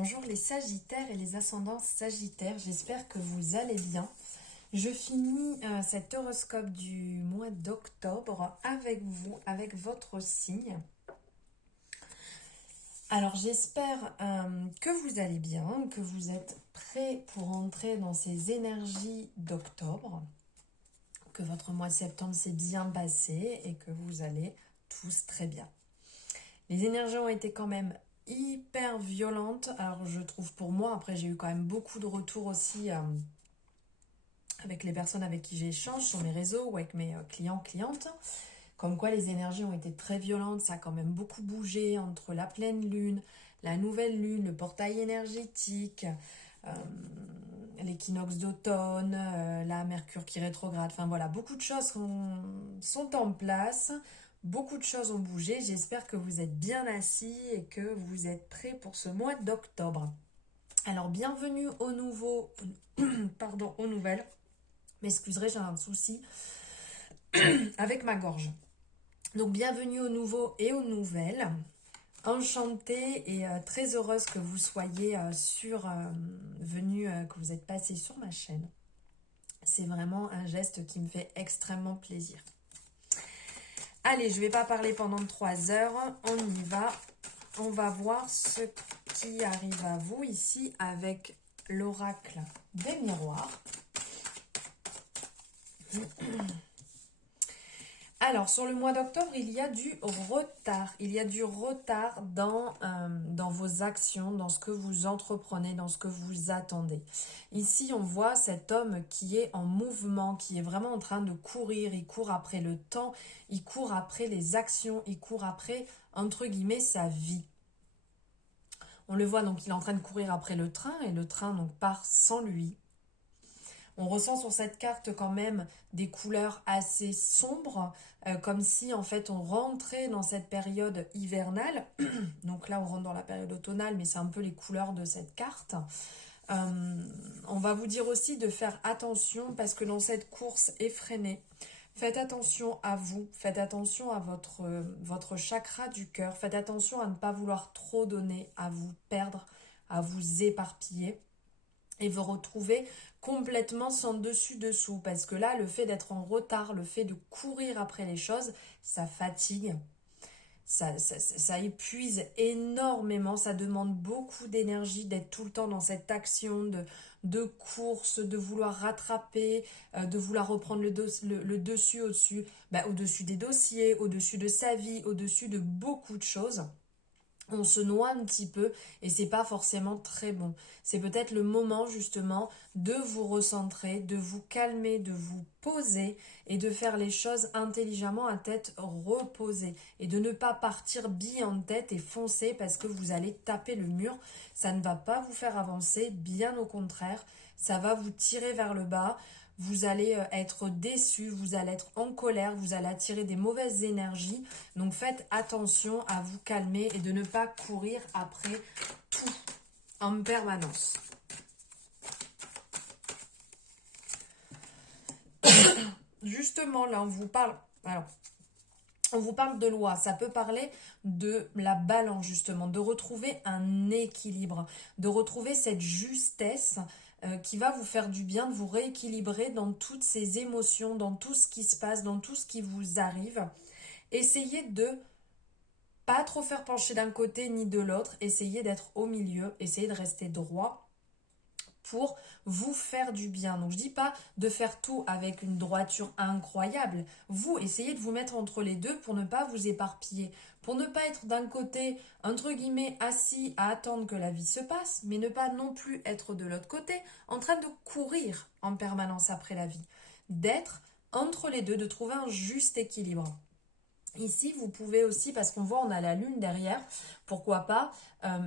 Bonjour les Sagittaires et les ascendants Sagittaires, j'espère que vous allez bien. Je finis cet horoscope du mois d'octobre avec vous, avec votre signe. Alors j'espère que vous allez bien, que vous êtes prêts pour entrer dans ces énergies d'octobre, que votre mois de septembre s'est bien passé et que vous allez tous très bien. Les énergies ont été quand même hyper violentes. Alors je trouve pour moi, après j'ai eu quand même beaucoup de retours aussi avec les personnes avec qui j'échange sur mes réseaux ou avec mes clients-clientes. Comme quoi les énergies ont été très violentes, ça a quand même beaucoup bougé entre la pleine lune, la nouvelle lune, le portail énergétique, euh, l'équinoxe d'automne, la Mercure qui rétrograde. Enfin voilà, beaucoup de choses sont en place. Beaucoup de choses ont bougé. J'espère que vous êtes bien assis et que vous êtes prêts pour ce mois d'octobre. Alors, bienvenue au nouveau... Pardon, aux nouvelles. M'excuserez, j'ai un souci avec ma gorge. Donc, bienvenue aux nouveaux et aux nouvelles. Enchantée et très heureuse que vous soyez que vous êtes passé sur ma chaîne. C'est vraiment un geste qui me fait extrêmement plaisir. Allez, je ne vais pas parler pendant 3 heures, on y va. On va voir ce qui arrive à vous ici avec l'oracle des miroirs. Alors, sur le mois d'octobre, il y a du retard. Il y a du retard dans vos actions, dans ce que vous entreprenez, dans ce que vous attendez. Ici, on voit cet homme qui est en mouvement, qui est vraiment en train de courir. Il court après le temps, il court après les actions, il court après, entre guillemets, sa vie. On le voit, donc il est en train de courir après le train et le train donc part sans lui. On ressent sur cette carte quand même des couleurs assez sombres, comme si en fait on rentrait dans cette période hivernale. Donc là on rentre dans la période automnale, mais c'est un peu les couleurs de cette carte. On va vous dire aussi de faire attention parce que dans cette course effrénée, faites attention à vous, faites attention à votre chakra du cœur, faites attention à ne pas vouloir trop donner, à vous perdre, à vous éparpiller et vous retrouver complètement sans dessus-dessous. Parce que là, le fait d'être en retard, le fait de courir après les choses, ça fatigue. Ça épuise énormément, ça demande beaucoup d'énergie d'être tout le temps dans cette action de course, de vouloir rattraper, de vouloir reprendre le dessus au-dessus, au-dessus des dossiers, au-dessus de sa vie, au-dessus de beaucoup de choses. On se noie un petit peu et c'est pas forcément très bon. C'est peut-être le moment justement de vous recentrer, de vous calmer, de vous poser et de faire les choses intelligemment à tête reposée et de ne pas partir bille en tête et foncer parce que vous allez taper le mur. Ça ne va pas vous faire avancer, bien au contraire, ça va vous tirer vers le bas. Vous allez être déçu, vous allez être en colère, vous allez attirer des mauvaises énergies. Donc faites attention à vous calmer et de ne pas courir après tout en permanence. Justement, là, on vous parle... Alors, on vous parle de loi, ça peut parler de la balance justement, de retrouver un équilibre, de retrouver cette justesse qui va vous faire du bien, de vous rééquilibrer dans toutes ces émotions, dans tout ce qui se passe, dans tout ce qui vous arrive. Essayez de pas trop faire pencher d'un côté ni de l'autre, essayez d'être au milieu, essayez de rester droit pour vous faire du bien. Donc je dis pas de faire tout avec une droiture incroyable. Vous, essayez de vous mettre entre les deux pour ne pas vous éparpiller. Pour ne pas être d'un côté, entre guillemets, assis à attendre que la vie se passe, mais ne pas non plus être de l'autre côté, en train de courir en permanence après la vie. D'être entre les deux, de trouver un juste équilibre. Ici, vous pouvez aussi, parce qu'on voit on a la lune derrière, pourquoi pas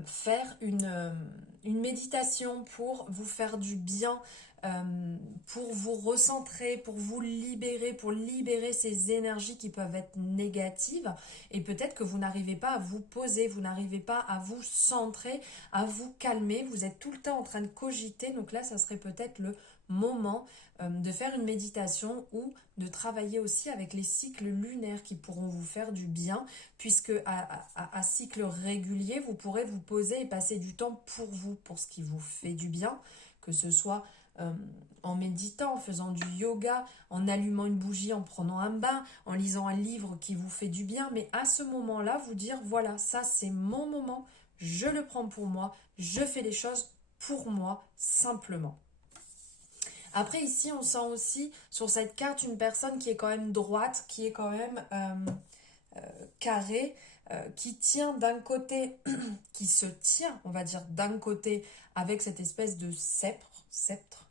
faire une méditation pour vous faire du bien, pour vous recentrer, pour vous libérer, pour libérer ces énergies qui peuvent être négatives. Et peut-être que vous n'arrivez pas à vous poser, vous n'arrivez pas à vous centrer, à vous calmer. Vous êtes tout le temps en train de cogiter, donc là, ça serait peut-être le moment de faire une méditation ou de travailler aussi avec les cycles lunaires qui pourront vous faire du bien, puisque à cycle régulier, vous pourrez vous poser et passer du temps pour vous, pour ce qui vous fait du bien, que ce soit en méditant, en faisant du yoga, en allumant une bougie, en prenant un bain, en lisant un livre qui vous fait du bien, mais à ce moment-là, vous dire, voilà, ça c'est mon moment, je le prends pour moi, je fais les choses pour moi, simplement. Après, ici, on sent aussi sur cette carte une personne qui est quand même droite, qui est quand même carrée, qui tient d'un côté, qui se tient, on va dire, d'un côté avec cette espèce de sceptre,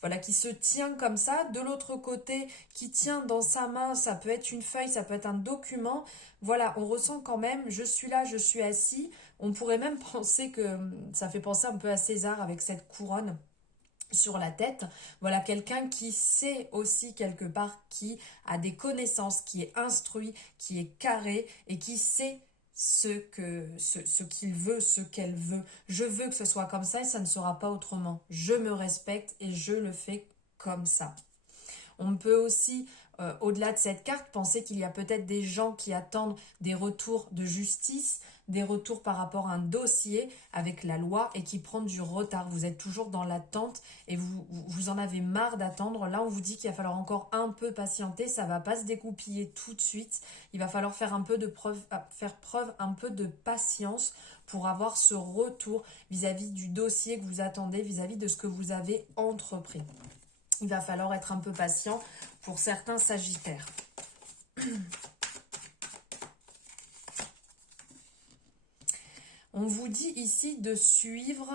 voilà, qui se tient comme ça, de l'autre côté, qui tient dans sa main, ça peut être une feuille, ça peut être un document, voilà, on ressent quand même, je suis là, je suis assis, on pourrait même penser que ça fait penser un peu à César avec cette couronne sur la tête, voilà quelqu'un qui sait aussi quelque part, qui a des connaissances, qui est instruit, qui est carré et qui sait ce qu'il veut, ce qu'elle veut. Je veux que ce soit comme ça et ça ne sera pas autrement. Je me respecte et je le fais comme ça. On peut aussi, au-delà de cette carte, penser qu'il y a peut-être des gens qui attendent des retours de justice, des retours par rapport à un dossier avec la loi et qui prennent du retard. Vous êtes toujours dans l'attente et vous en avez marre d'attendre. Là, on vous dit qu'il va falloir encore un peu patienter. Ça ne va pas se dégoupiller tout de suite. Il va falloir faire faire preuve un peu de patience pour avoir ce retour vis-à-vis du dossier que vous attendez, vis-à-vis de ce que vous avez entrepris. Il va falloir être un peu patient pour certains sagittaires. On vous dit ici de suivre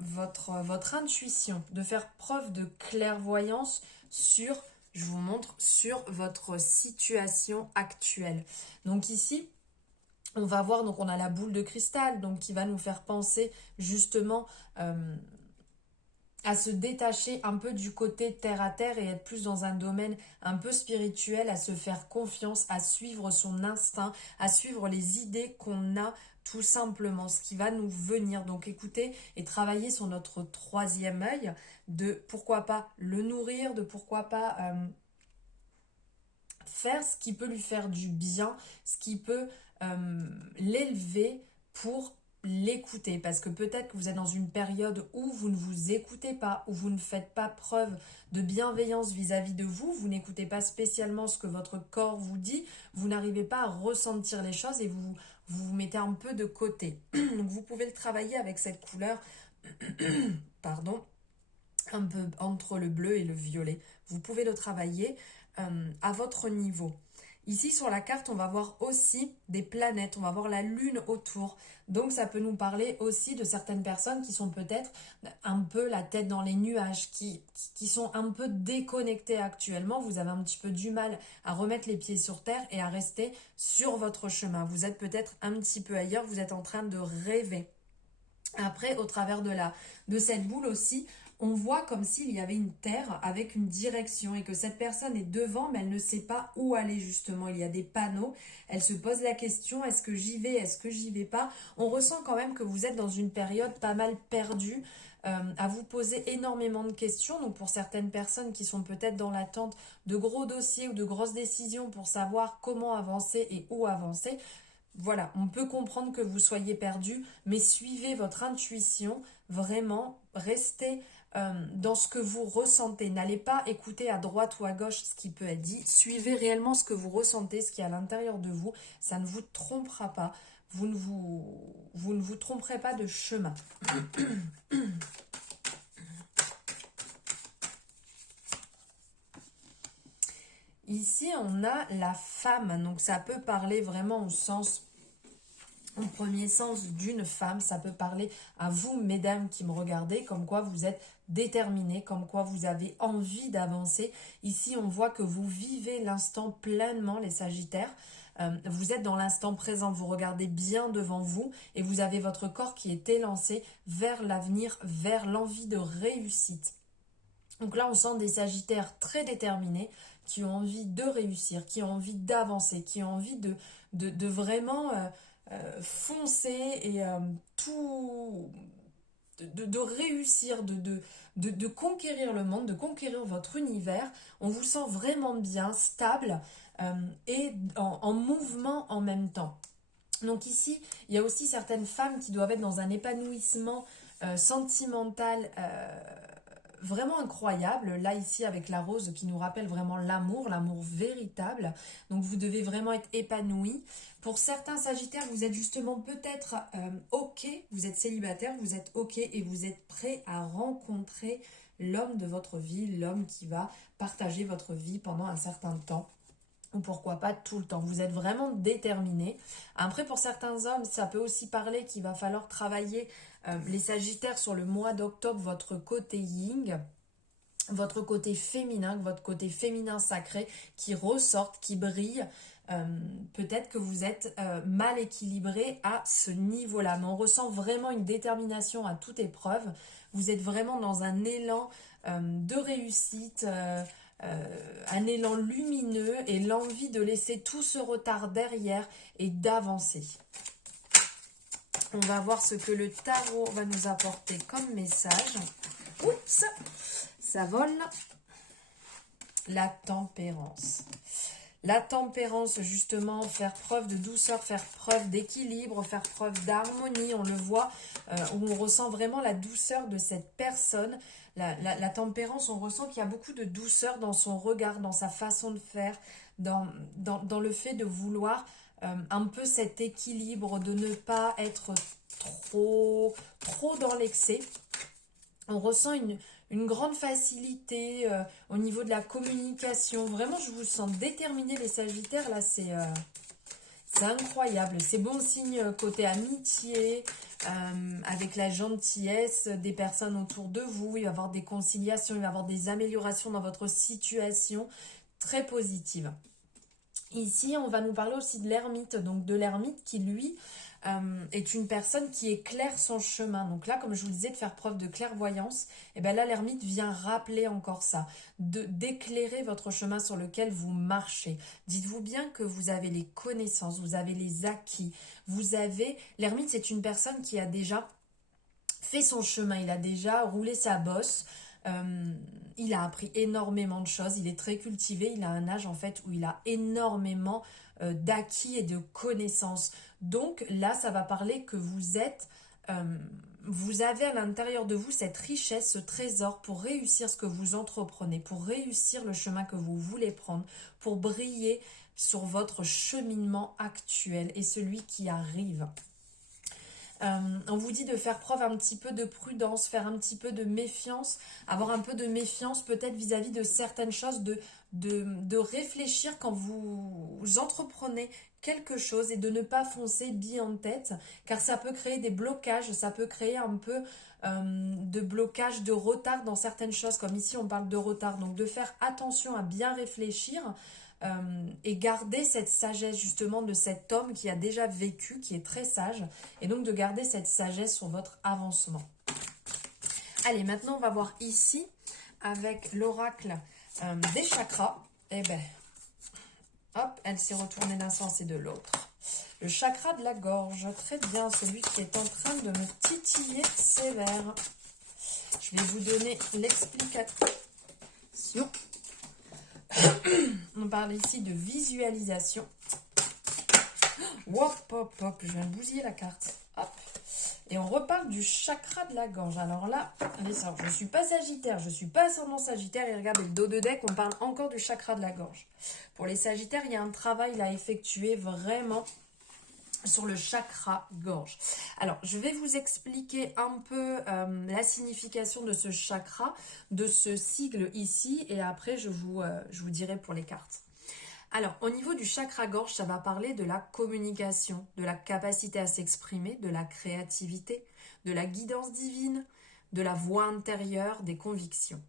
votre intuition, de faire preuve de clairvoyance sur, je vous montre, sur votre situation actuelle. Donc ici, on va voir, donc on a la boule de cristal, donc qui va nous faire penser justement à se détacher un peu du côté terre à terre et être plus dans un domaine un peu spirituel, à se faire confiance, à suivre son instinct, à suivre les idées qu'on a tout simplement, ce qui va nous venir. Donc écoutez et travailler sur notre troisième œil, de pourquoi pas le nourrir, de pourquoi pas faire ce qui peut lui faire du bien, ce qui peut l'élever pour l'écouter, parce que peut-être que vous êtes dans une période où vous ne vous écoutez pas, où vous ne faites pas preuve de bienveillance vis-à-vis de vous, vous n'écoutez pas spécialement ce que votre corps vous dit, vous n'arrivez pas à ressentir les choses et vous mettez un peu de côté. Donc vous pouvez le travailler avec cette couleur, pardon, un peu entre le bleu et le violet. Vous pouvez le travailler à votre niveau. Ici sur la carte, on va voir aussi des planètes, on va voir la lune autour. Donc ça peut nous parler aussi de certaines personnes qui sont peut-être un peu la tête dans les nuages, qui sont un peu déconnectées actuellement. Vous avez un petit peu du mal à remettre les pieds sur terre et à rester sur votre chemin. Vous êtes peut-être un petit peu ailleurs, vous êtes en train de rêver. Après, au travers de cette boule aussi, on voit comme s'il y avait une terre avec une direction et que cette personne est devant, mais elle ne sait pas où aller justement. Il y a des panneaux, elle se pose la question, est-ce que j'y vais, est-ce que j'y vais pas? On ressent quand même que vous êtes dans une période pas mal perdue, à vous poser énormément de questions. Donc pour certaines personnes qui sont peut-être dans l'attente de gros dossiers ou de grosses décisions pour savoir comment avancer et où avancer, voilà, on peut comprendre que vous soyez perdu, mais suivez votre intuition, vraiment, restez dans ce que vous ressentez. N'allez pas écouter à droite ou à gauche ce qui peut être dit. Suivez réellement ce que vous ressentez, ce qui est à l'intérieur de vous. Ça ne vous trompera pas. Vous ne vous tromperez pas de chemin. Ici, on a la femme. Donc, ça peut parler vraiment au premier sens d'une femme. Ça peut parler à vous, mesdames qui me regardez, comme quoi vous êtes déterminés, comme quoi vous avez envie d'avancer. Ici, on voit que vous vivez l'instant pleinement, les Sagittaires. Vous êtes dans l'instant présent, vous regardez bien devant vous et vous avez votre corps qui est élancé vers l'avenir, vers l'envie de réussite. Donc là, on sent des Sagittaires très déterminés qui ont envie de réussir, qui ont envie d'avancer, qui ont envie de vraiment foncer et de réussir, de conquérir le monde, de conquérir votre univers. On vous sent vraiment bien, stable et en mouvement en même temps. Donc ici, il y a aussi certaines femmes qui doivent être dans un épanouissement sentimental vraiment incroyable. Là, ici, avec la rose qui nous rappelle vraiment l'amour véritable. Donc, vous devez vraiment être épanoui. Pour certains Sagittaires, vous êtes justement peut-être OK, vous êtes célibataire, vous êtes OK et vous êtes prêt à rencontrer l'homme de votre vie, l'homme qui va partager votre vie pendant un certain temps. Ou pourquoi pas tout le temps. Vous êtes vraiment déterminé. Après, pour certains hommes, ça peut aussi parler qu'il va falloir travailler les Sagittaires sur le mois d'octobre, votre côté yin, votre côté féminin sacré qui ressorte, qui brille. Peut-être que vous êtes mal équilibré à ce niveau-là, mais on ressent vraiment une détermination à toute épreuve. Vous êtes vraiment dans un élan de réussite, un élan lumineux et l'envie de laisser tout ce retard derrière et d'avancer. On va voir ce que le tarot va nous apporter comme message. Oups, ça vole. La tempérance. La tempérance, justement, faire preuve de douceur, faire preuve d'équilibre, faire preuve d'harmonie, on le voit, où on ressent vraiment la douceur de cette personne. La tempérance, on ressent qu'il y a beaucoup de douceur dans son regard, dans sa façon de faire, dans le fait de vouloir un peu cet équilibre, de ne pas être trop dans l'excès. On ressent une grande facilité au niveau de la communication. Vraiment, je vous sens déterminés, les Sagittaires. Là, c'est incroyable. C'est bon signe côté amitié, avec la gentillesse des personnes autour de vous. Il va y avoir des conciliations, il va y avoir des améliorations dans votre situation très positives. Ici, on va nous parler aussi de l'ermite. Donc, de l'ermite qui, lui, est une personne qui éclaire son chemin. Donc là, comme je vous le disais, de faire preuve de clairvoyance, et bien là, l'ermite vient rappeler encore ça, d'éclairer votre chemin sur lequel vous marchez. Dites-vous bien que vous avez les connaissances, vous avez les acquis, l'ermite, c'est une personne qui a déjà fait son chemin, il a déjà roulé sa bosse, il a appris énormément de choses, il est très cultivé, il a un âge en fait où il a énormément d'acquis et de connaissances. Donc là, ça va parler que vous avez à l'intérieur de vous cette richesse, ce trésor pour réussir ce que vous entreprenez, pour réussir le chemin que vous voulez prendre, pour briller sur votre cheminement actuel et celui qui arrive. On vous dit de faire preuve un petit peu de prudence, faire un petit peu de méfiance, avoir un peu de méfiance peut-être vis-à-vis de certaines choses, de réfléchir quand vous entreprenez quelque chose et de ne pas foncer bille en tête, car ça peut créer des blocages, ça peut créer un peu de blocage, de retard dans certaines choses, comme ici on parle de retard, donc de faire attention à bien réfléchir, et garder cette sagesse justement de cet homme qui a déjà vécu, qui est très sage, et donc de garder cette sagesse sur votre avancement. Allez, maintenant on va voir ici avec l'oracle des chakras. Et ben, hop, elle s'est retournée d'un sens et de l'autre. Le chakra de la gorge, très bien, celui qui est en train de me titiller sévère. Je vais vous donner l'explication. On parle ici de visualisation. Hop, hop, hop, je viens de bousiller la carte. Hop. Et on reparle du chakra de la gorge. Alors là, allez, je ne suis pas Sagittaire, je ne suis pas ascendant Sagittaire. Et regardez, le dos de deck, on parle encore du chakra de la gorge. Pour les Sagittaires, il y a un travail à effectuer vraiment sur le chakra gorge. Alors, je vais vous expliquer un peu la signification de ce chakra, de ce sigle ici, et après je vous dirai pour les cartes. Alors, au niveau du chakra gorge, ça va parler de la communication, de la capacité à s'exprimer, de la créativité, de la guidance divine, de la voix intérieure, des convictions.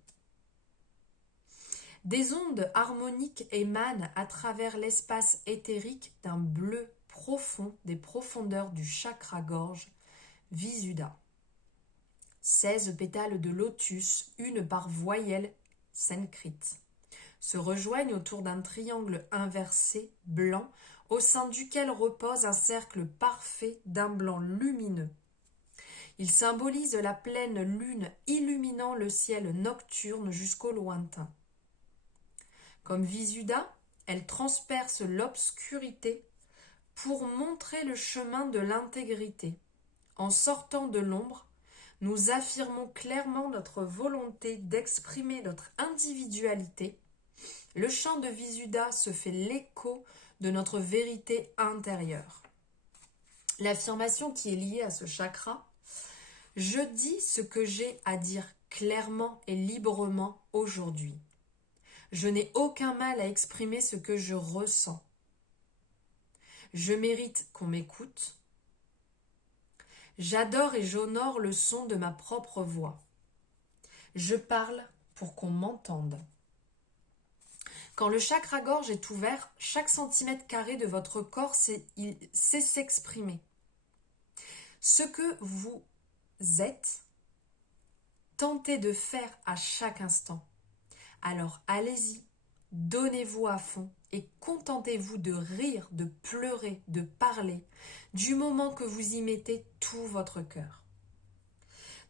Des ondes harmoniques émanent à travers l'espace éthérique d'un bleu profond des profondeurs du chakra gorge, Visuddha. 16 pétales de lotus, une par voyelle sanskrite, se rejoignent autour d'un triangle inversé blanc, au sein duquel repose un cercle parfait d'un blanc lumineux. Il symbolise la pleine lune illuminant le ciel nocturne jusqu'au lointain. Comme Visuddha, elle transperce l'obscurité pour montrer le chemin de l'intégrité. En sortant de l'ombre, nous affirmons clairement notre volonté d'exprimer notre individualité. Le chant de Visuddha se fait l'écho de notre vérité intérieure. L'affirmation qui est liée à ce chakra: je dis ce que j'ai à dire clairement et librement aujourd'hui. Je n'ai aucun mal à exprimer ce que je ressens. Je mérite qu'on m'écoute. J'adore et j'honore le son de ma propre voix. Je parle pour qu'on m'entende. Quand le chakra-gorge est ouvert, chaque centimètre carré de votre corps sait s'exprimer. Ce que vous êtes, tentez de faire à chaque instant. Alors allez-y, donnez-vous à fond et contentez-vous de rire, de pleurer, de parler, du moment que vous y mettez tout votre cœur.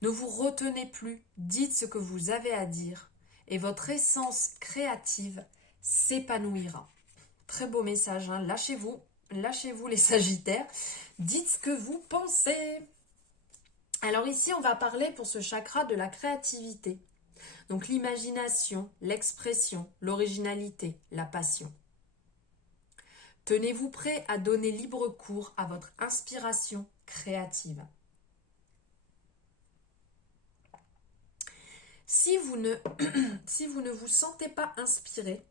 Ne vous retenez plus, dites ce que vous avez à dire et votre essence créative s'épanouira. Très beau message, hein. Lâchez-vous les Sagittaires, dites ce que vous pensez. Alors ici, on va parler pour ce chakra de la créativité. Donc l'imagination, l'expression, l'originalité, la passion. Tenez-vous prêt à donner libre cours à votre inspiration créative. Si vous ne vous sentez pas inspiré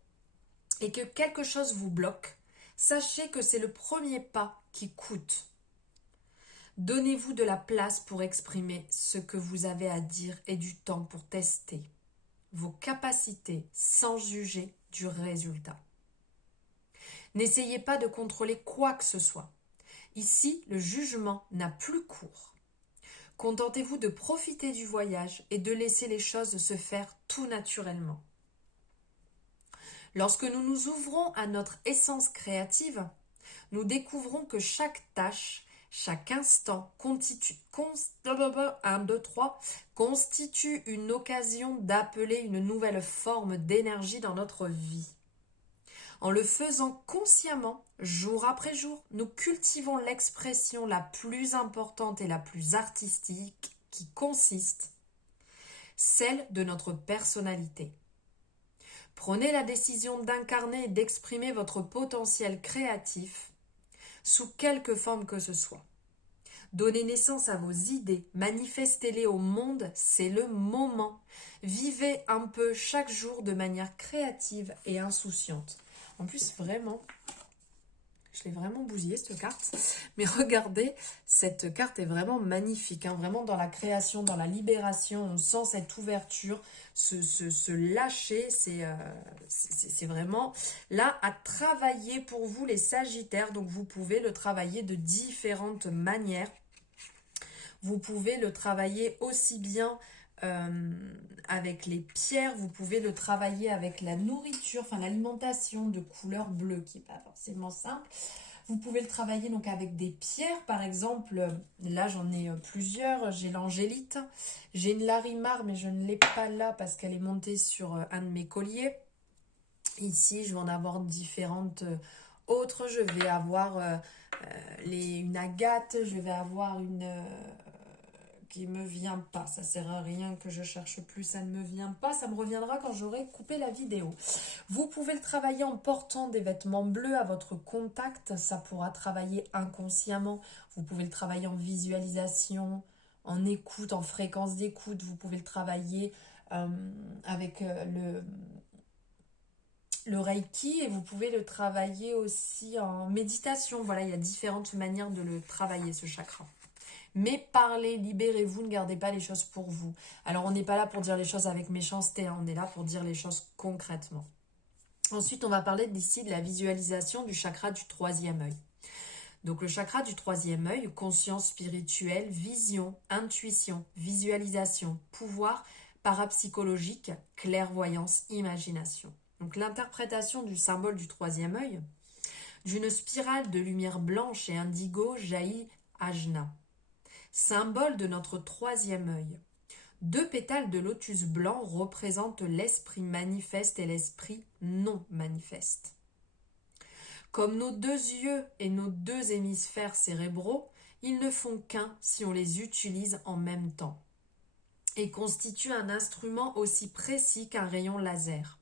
et que quelque chose vous bloque, sachez que c'est le premier pas qui coûte. Donnez-vous de la place pour exprimer ce que vous avez à dire et du temps pour tester vos capacités sans juger du résultat. N'essayez pas de contrôler quoi que ce soit. Ici, le jugement n'a plus cours. Contentez-vous de profiter du voyage et de laisser les choses se faire tout naturellement. Lorsque nous nous ouvrons à notre essence créative, nous découvrons que chaque tâche, chaque instant constitue une occasion d'appeler une nouvelle forme d'énergie dans notre vie. En le faisant consciemment, jour après jour, nous cultivons l'expression la plus importante et la plus artistique qui consiste, celle de notre personnalité. Prenez la décision d'incarner et d'exprimer votre potentiel créatif sous quelque forme que ce soit. Donnez naissance à vos idées, manifestez-les au monde, c'est le moment. Vivez un peu chaque jour de manière créative et insouciante. En plus, vraiment, je l'ai vraiment bousillée cette carte. Mais regardez, cette carte est vraiment magnifique. Hein, vraiment dans la création, dans la libération, on sent cette ouverture, se lâcher. C'est vraiment là à travailler pour vous les Sagittaires. Donc vous pouvez le travailler de différentes manières. Vous pouvez le travailler aussi bien avec les pierres, vous pouvez le travailler avec la nourriture, enfin l'alimentation de couleur bleue qui n'est pas forcément simple. Vous pouvez le travailler donc avec des pierres, par exemple, là j'en ai plusieurs, j'ai l'angélite, j'ai une larimar mais je ne l'ai pas là parce qu'elle est montée sur un de mes colliers. Ici je vais en avoir différentes autres, je vais avoir une agate, je vais avoir une... qui me vient pas, ça sert à rien que je cherche plus, ça ne me vient pas, ça me reviendra quand j'aurai coupé la vidéo. Vous pouvez le travailler en portant des vêtements bleus à votre contact, ça pourra travailler inconsciemment. Vous pouvez le travailler en visualisation, en écoute, en fréquence d'écoute. Vous pouvez le travailler avec le Reiki et vous pouvez le travailler aussi en méditation. Voilà, il y a différentes manières de le travailler, ce chakra. Mais parlez, libérez-vous, ne gardez pas les choses pour vous. Alors, on n'est pas là pour dire les choses avec méchanceté, hein, on est là pour dire les choses concrètement. Ensuite, on va parler ici de la visualisation du chakra du troisième œil. Donc, le chakra du troisième œil, conscience spirituelle, vision, intuition, visualisation, pouvoir parapsychologique, clairvoyance, imagination. Donc, l'interprétation du symbole du troisième œil, d'une spirale de lumière blanche et indigo jaillit Ajna. symbole de notre troisième œil. 2 pétales de lotus blanc représentent l'esprit manifeste et l'esprit non manifeste. Comme nos 2 yeux et nos 2 hémisphères cérébraux, ils ne font qu'un si on les utilise en même temps et constituent un instrument aussi précis qu'un rayon laser.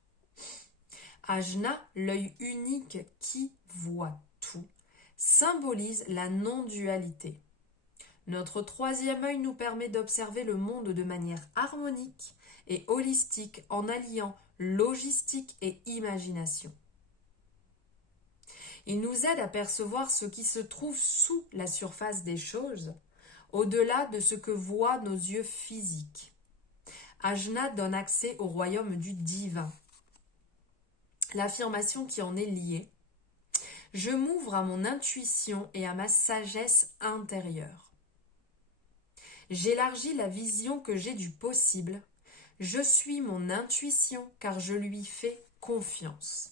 Ajna, l'œil unique qui voit tout, symbolise la non-dualité. Notre troisième œil nous permet d'observer le monde de manière harmonique et holistique en alliant logistique et imagination. Il nous aide à percevoir ce qui se trouve sous la surface des choses, au-delà de ce que voient nos yeux physiques. Ajna donne accès au royaume du divin. L'affirmation qui en est liée. Je m'ouvre à mon intuition et à ma sagesse intérieure. J'élargis la vision que j'ai du possible. Je suis mon intuition car je lui fais confiance.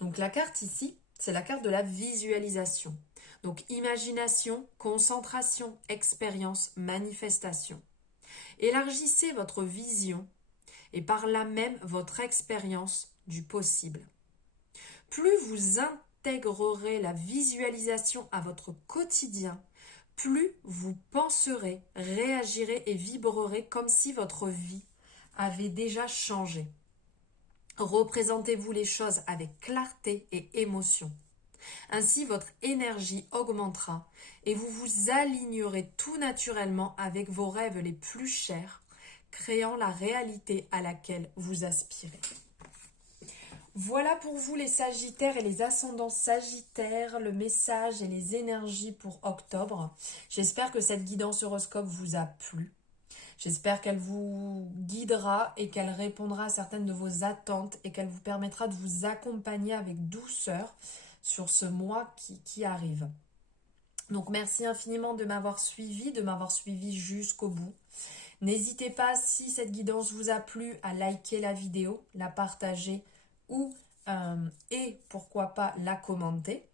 Donc la carte ici, c'est la carte de la visualisation. Donc imagination, concentration, expérience, manifestation. Élargissez votre vision et par là même votre expérience du possible. Plus vous intégrerez la visualisation à votre quotidien, plus vous penserez, réagirez et vibrerez comme si votre vie avait déjà changé. Représentez-vous les choses avec clarté et émotion. Ainsi, votre énergie augmentera et vous vous alignerez tout naturellement avec vos rêves les plus chers, créant la réalité à laquelle vous aspirez. Voilà pour vous les Sagittaires et les ascendants Sagittaires, le message et les énergies pour octobre. J'espère que cette guidance horoscope vous a plu. J'espère qu'elle vous guidera et qu'elle répondra à certaines de vos attentes et qu'elle vous permettra de vous accompagner avec douceur sur ce mois qui arrive. Donc merci infiniment de m'avoir suivi jusqu'au bout. N'hésitez pas, si cette guidance vous a plu, à liker la vidéo, la partager et pourquoi pas la commenter.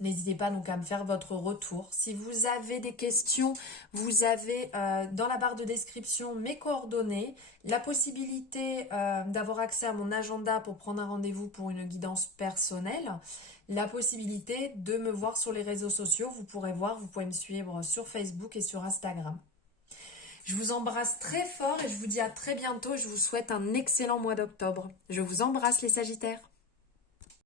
N'hésitez pas donc à me faire votre retour. Si vous avez des questions, vous avez dans la barre de description mes coordonnées, la possibilité d'avoir accès à mon agenda pour prendre un rendez-vous pour une guidance personnelle, la possibilité de me voir sur les réseaux sociaux. Vous pouvez me suivre sur Facebook et sur Instagram. Je vous embrasse très fort et je vous dis à très bientôt. Je vous souhaite un excellent mois d'octobre. Je vous embrasse les Sagittaires.